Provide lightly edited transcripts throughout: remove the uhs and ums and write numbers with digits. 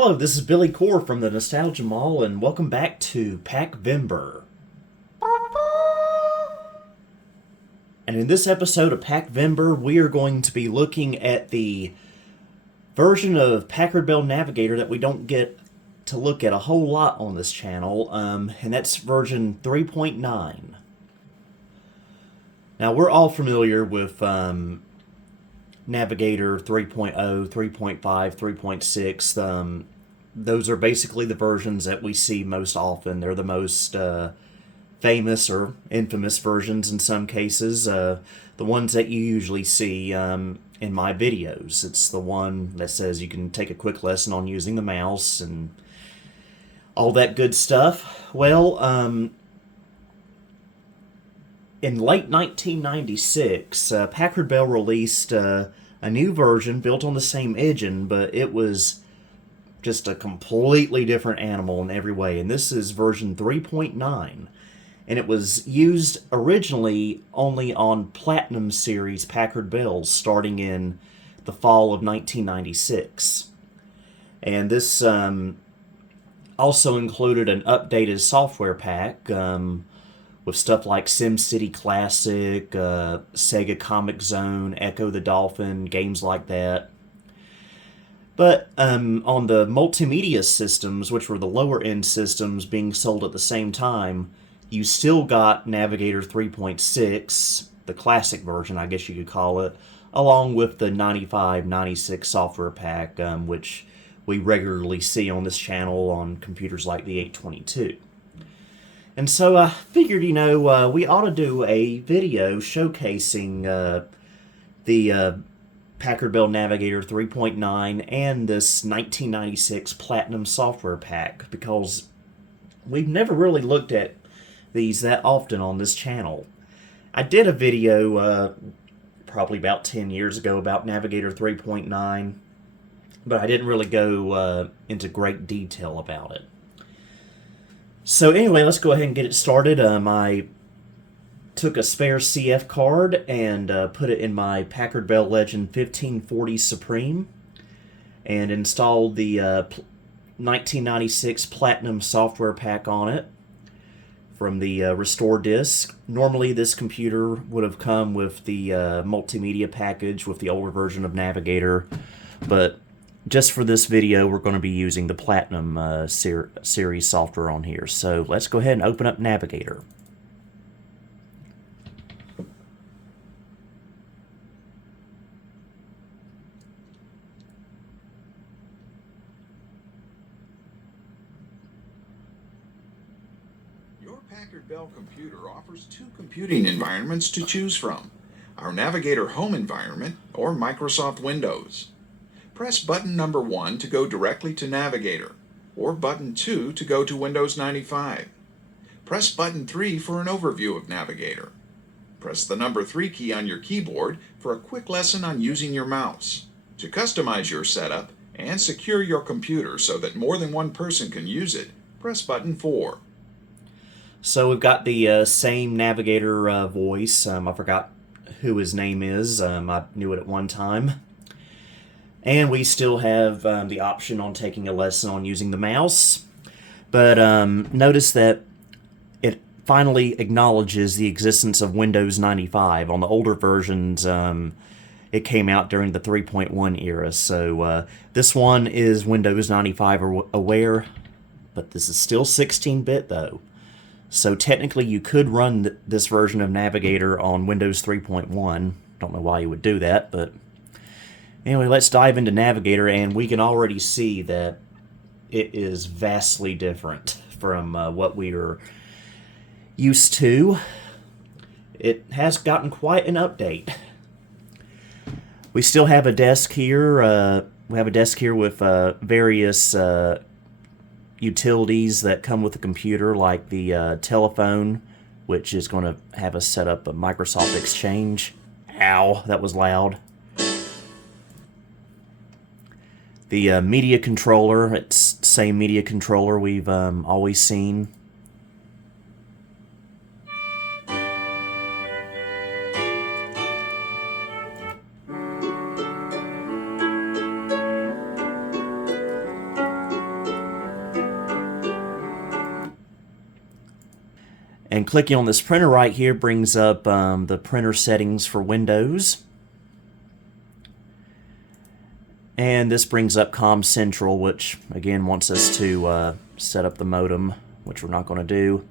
Hello, this is Billy Core from the Nostalgia Mall, and welcome back to Packvember. And in this episode of Packvember, we are going to be looking at the version of Packard Bell Navigator that we don't get to look at a whole lot on this channel, and that's version 3.9. Now, we're all familiar with Navigator 3.0, 3.5, 3.6. Those are basically the versions that we see most often. They're the most famous or infamous versions in some cases. The ones that you usually see in my videos. It's the one that says you can take a quick lesson on using the mouse and all that good stuff. Well, in late 1996, Packard Bell released a new version built on the same engine, but it was just a completely different animal in every way. And this is version 3.9. And it was used originally only on Platinum Series Packard Bells starting in the fall of 1996. And this also included an updated software pack with stuff like SimCity Classic, Sega Comic Zone, Echo the Dolphin, games like that. But on the multimedia systems, which were the lower-end systems being sold at the same time, you still got Navigator 3.6, the classic version, I guess you could call it, along with the 95-96 software pack, which we regularly see on this channel on computers like the 822. And so I figured, we ought to do a video showcasing the Packard Bell Navigator 3.9 and this 1996 Platinum software pack, because we've never really looked at these that often on this channel. I did a video probably about 10 years ago about Navigator 3.9, but I didn't really go into great detail about it. So anyway, let's go ahead and get it started. I took a spare CF card and put it in my Packard Bell Legend 1540 Supreme and installed the 1996 Platinum software pack on it from the Restore disk. Normally this computer would have come with the multimedia package with the older version of Navigator, but just for this video, we're going to be using the Platinum series software on here. So let's go ahead and open up Navigator. Your Packard Bell computer offers two computing environments to choose from: our Navigator Home environment or Microsoft Windows. Press button number 1 to go directly to Navigator, or button 2 to go to Windows 95. Press button 3 for an overview of Navigator. Press the number 3 key on your keyboard for a quick lesson on using your mouse. To customize your setup and secure your computer so that more than one person can use it, press button 4. So we've got the same Navigator voice. I forgot who his name is. I knew it at one time. And we still have the option on taking a lesson on using the mouse. But notice that it finally acknowledges the existence of Windows 95. On the older versions, it came out during the 3.1 era. So this one is Windows 95 aware, but this is still 16-bit though. So technically you could run this version of Navigator on Windows 3.1. Don't know why you would do that, but anyway, let's dive into Navigator, and we can already see that it is vastly different from what we are used to. It has gotten quite an update. We still have a desk here. We have a desk here with various utilities that come with the computer, like the telephone, which is going to have us set up a Microsoft Exchange. Ow, that was loud. The media controller, it's the same media controller we've always seen. And clicking on this printer right here brings up the printer settings for Windows. And this brings up Com Central, which again wants us to set up the modem, which we're not going to do.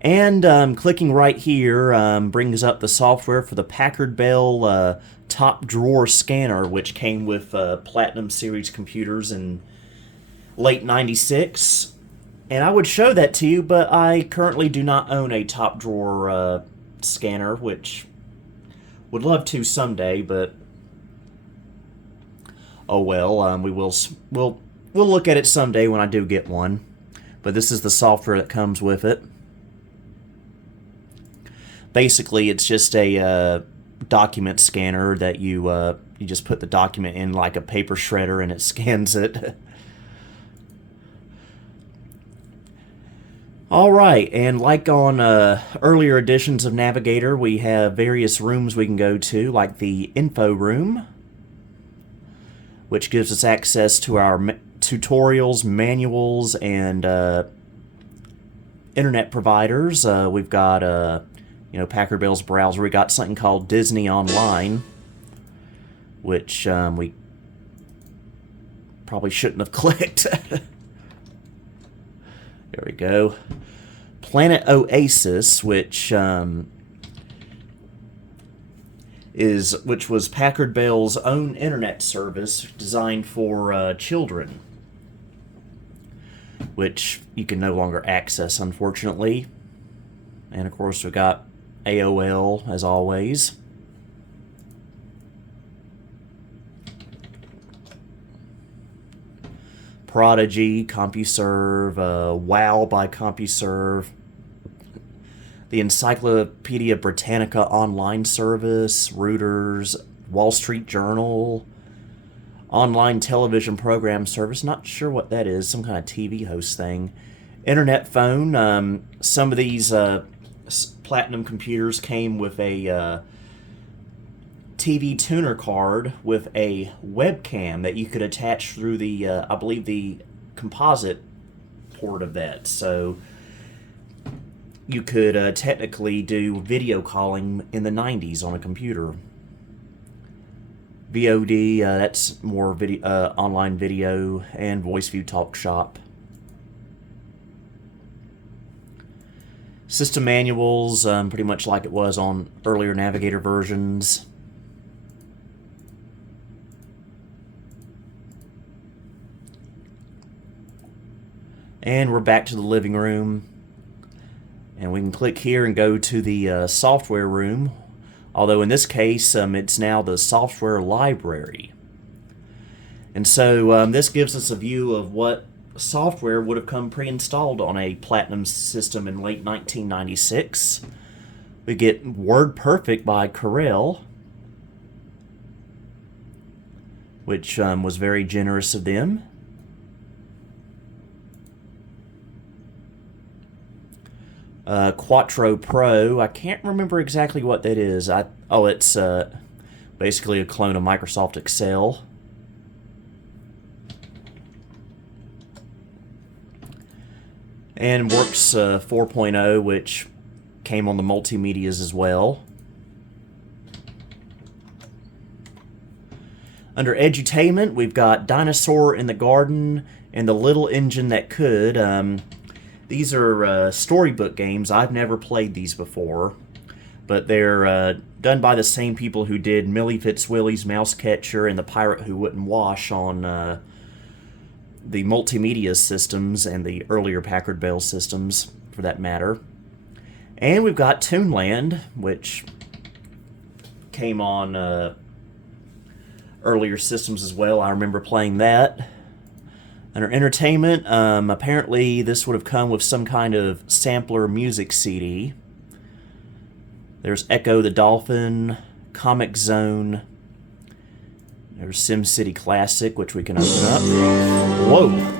And clicking right here brings up the software for the Packard Bell top drawer scanner, which came with Platinum Series computers in late '96. And I would show that to you, but I currently do not own a top drawer scanner, which would love to someday, but oh well. We'll look at it someday when I do get one. But this is the software that comes with it. Basically, it's just a document scanner that you just put the document in like a paper shredder and it scans it. Alright, and like on earlier editions of Navigator, we have various rooms we can go to, like the info room, which gives us access to our tutorials, manuals, and internet providers. We've got Packard Bell's browser. We got something called Disney Online, which we probably shouldn't have clicked. There we go. Planet Oasis, which was Packard Bell's own internet service designed for children, which you can no longer access, unfortunately. And of course, we got AOL as always. Prodigy, CompuServe, WoW by CompuServe, the Encyclopedia Britannica online service, Reuters, Wall Street Journal, online television program service, not sure what that is, some kind of TV host thing, internet phone. Some of these Platinum computers came with a TV tuner card with a webcam that you could attach through the, I believe, the composite port of that. So you could technically do video calling in the 90s on a computer. VOD, that's more video, online video, and VoiceView Talk Shop. System manuals, pretty much like it was on earlier Navigator versions. And we're back to the living room. And we can click here and go to the software room. Although in this case, it's now the software library. And so this gives us a view of what software would have come pre-installed on a Platinum system in late 1996. We get WordPerfect by Corel, which was very generous of them. Quattro Pro, I can't remember exactly what that is. It's basically a clone of Microsoft Excel. And Works 4.0, which came on the multimedias as well. Under Edutainment, we've got Dinosaur in the Garden and The Little Engine That Could. These are storybook games. I've never played these before, but they're done by the same people who did Millie Fitzwilly's Mouse Catcher and The Pirate Who Wouldn't Wash on the multimedia systems and the earlier Packard Bell systems, for that matter. And we've got Toonland, which came on earlier systems as well. I remember playing that. Under Entertainment, apparently this would have come with some kind of sampler music CD. There's Echo the Dolphin, Comic Zone. There's SimCity Classic, which we can open up. Whoa!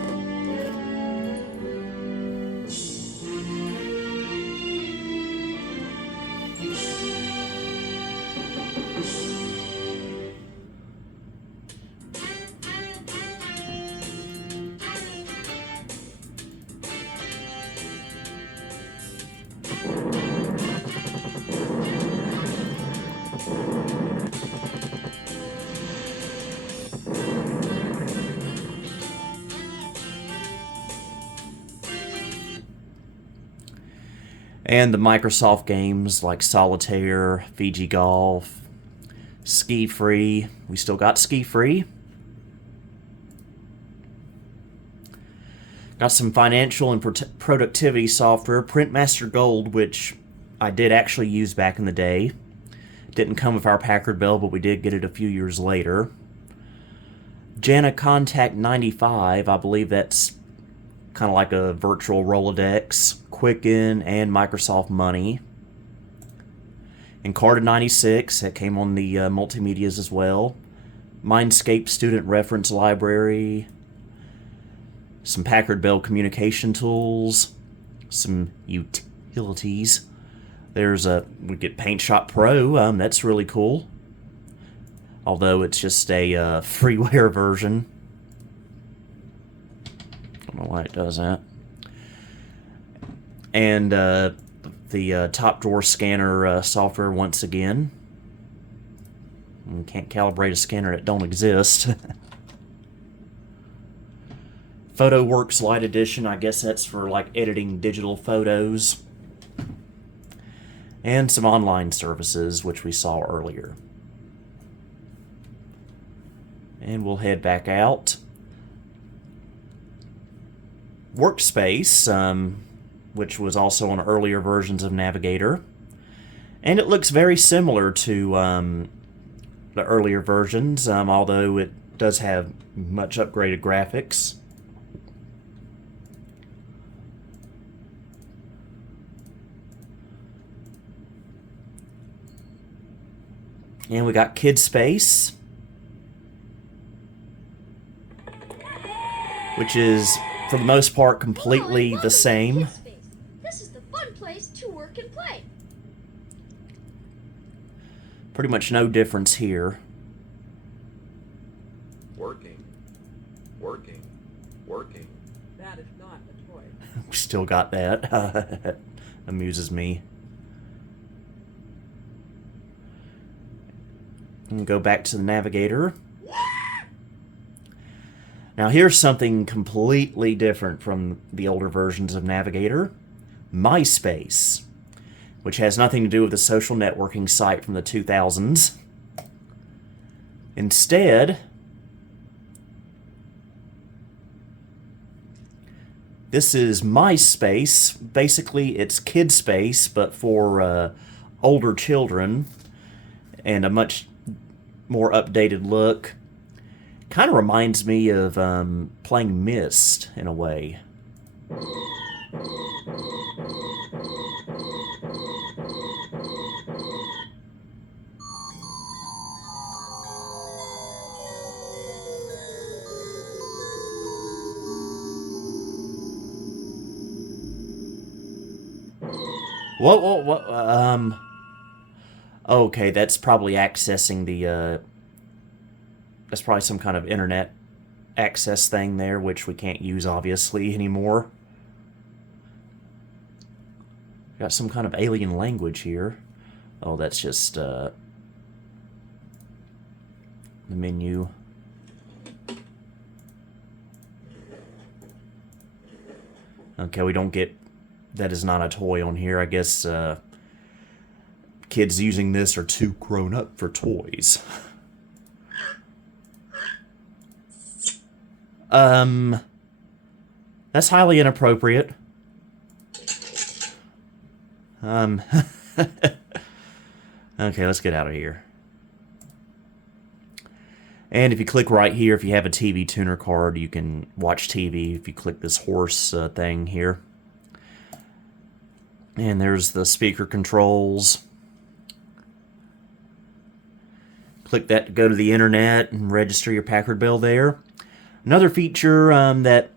And the Microsoft games like Solitaire, Fiji Golf, Ski Free. We still got Ski Free. Got some financial and productivity software. Printmaster Gold, which I did actually use back in the day. Didn't come with our Packard Bell, but we did get it a few years later. Jana Contact 95, I believe that's kind of like a virtual Rolodex. Quicken and Microsoft Money. Encarta 96, that came on the multimedias as well. Mindscape Student Reference Library. Some Packard Bell communication tools. Some utilities. There's we get Paint Shop Pro. That's really cool. Although it's just a freeware version. Don't know why it does that. And the top drawer scanner software once again. You can't calibrate a scanner that don't exist. PhotoWorks Lite Edition, I guess that's for like editing digital photos. And some online services, which we saw earlier. And we'll head back out. Workspace, which was also on earlier versions of Navigator. And it looks very similar to the earlier versions, although it does have much upgraded graphics. And we got Kid Space, which is, for the most part, completely the same. This is the fun place to work and play. Pretty much no difference here. Working. Working. Working. That is not a toy. We still got that. Amuses me. And go back to the Navigator. Now here's something completely different from the older versions of Navigator. MySpace, which has nothing to do with the social networking site from the 2000s. Instead, this is MySpace. Basically, it's Kid Space, but for older children, and a much more updated look. Kind of reminds me of playing Myst in a way. What? Okay, that's probably accessing the, that's probably some kind of internet access thing there, which we can't use, obviously, anymore. Got some kind of alien language here. Oh, that's just, the menu. Okay, we don't get... That is not a toy on here. I guess, kids using this are too grown up for toys. That's highly inappropriate. Okay, let's get out of here. And if you click right here, if you have a TV tuner card, you can watch TV if you click this horse thing here. And there's the speaker controls. Click that to go to the internet and register your Packard Bell there. Another feature that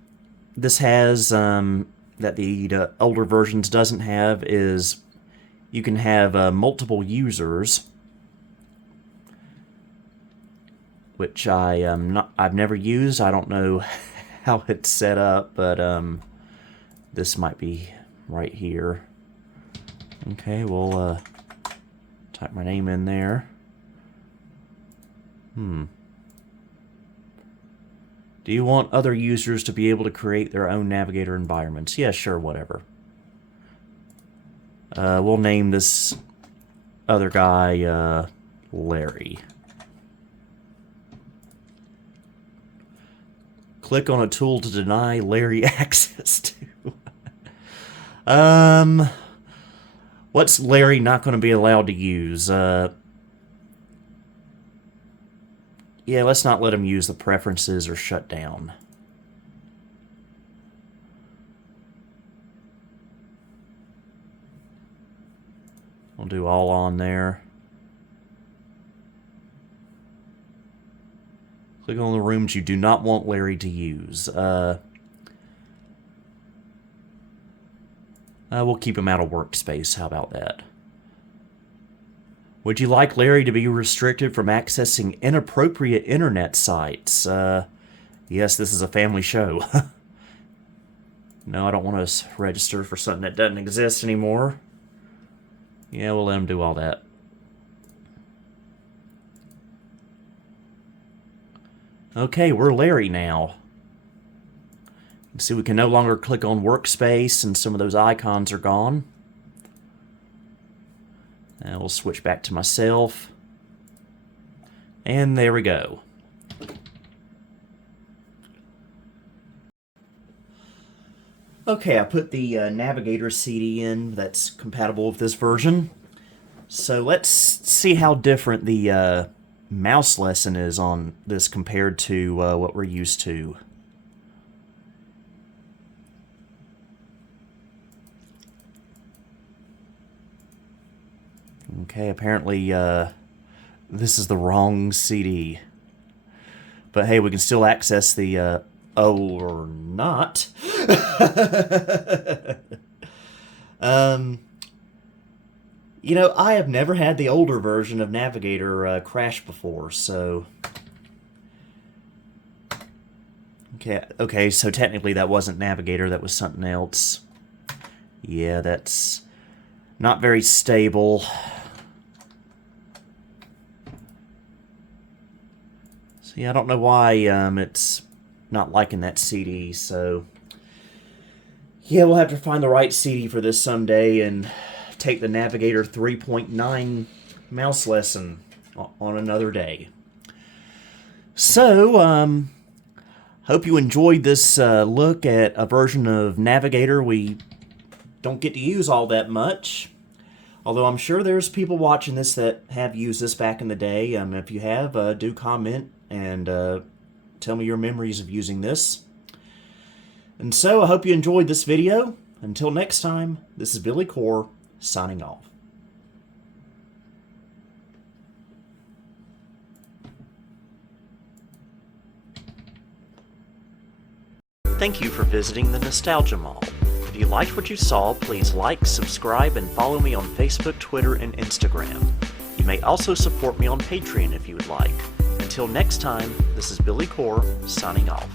this has that the older versions doesn't have is you can have multiple users, which I've never used. I don't know how it's set up, but this might be right here. Okay, we'll type my name in there. Do you want other users to be able to create their own Navigator environments? Yeah, sure, whatever. We'll name this other guy Larry. Click on a tool to deny Larry access to. What's Larry not going to be allowed to use? Yeah, let's not let him use the preferences or shut down. We'll do all on there. Click on the rooms you do not want Larry to use. We'll keep him out of workspace. How about that? Would you like Larry to be restricted from accessing inappropriate internet sites? Yes, this is a family show. No, I don't want to register for something that doesn't exist anymore. Yeah, we'll let him do all that. Okay, we're Larry now. You see, we can no longer click on workspace, and some of those icons are gone. And we'll switch back to myself. And there we go. Okay, I put the Navigator CD in that's compatible with this version. So let's see how different the mouse lesson is on this compared to what we're used to. Okay, apparently this is the wrong CD. But hey, we can still access the, or not. You know, I have never had the older version of Navigator crash before, so... Okay, so technically that wasn't Navigator, that was something else. Yeah, that's not very stable. See, I don't know why it's not liking that CD, so... Yeah, we'll have to find the right CD for this someday and take the Navigator 3.9 mouse lesson on another day. So, hope you enjoyed this look at a version of Navigator we don't get to use all that much. Although I'm sure there's people watching this that have used this back in the day. If you have, do comment and tell me your memories of using this. And so, I hope you enjoyed this video. Until next time, this is Billy Core, signing off. Thank you for visiting the Nostalgia Mall. If you liked what you saw, please like, subscribe, and follow me on Facebook, Twitter, and Instagram. You may also support me on Patreon if you would like. Until next time, this is Billy Core, signing off.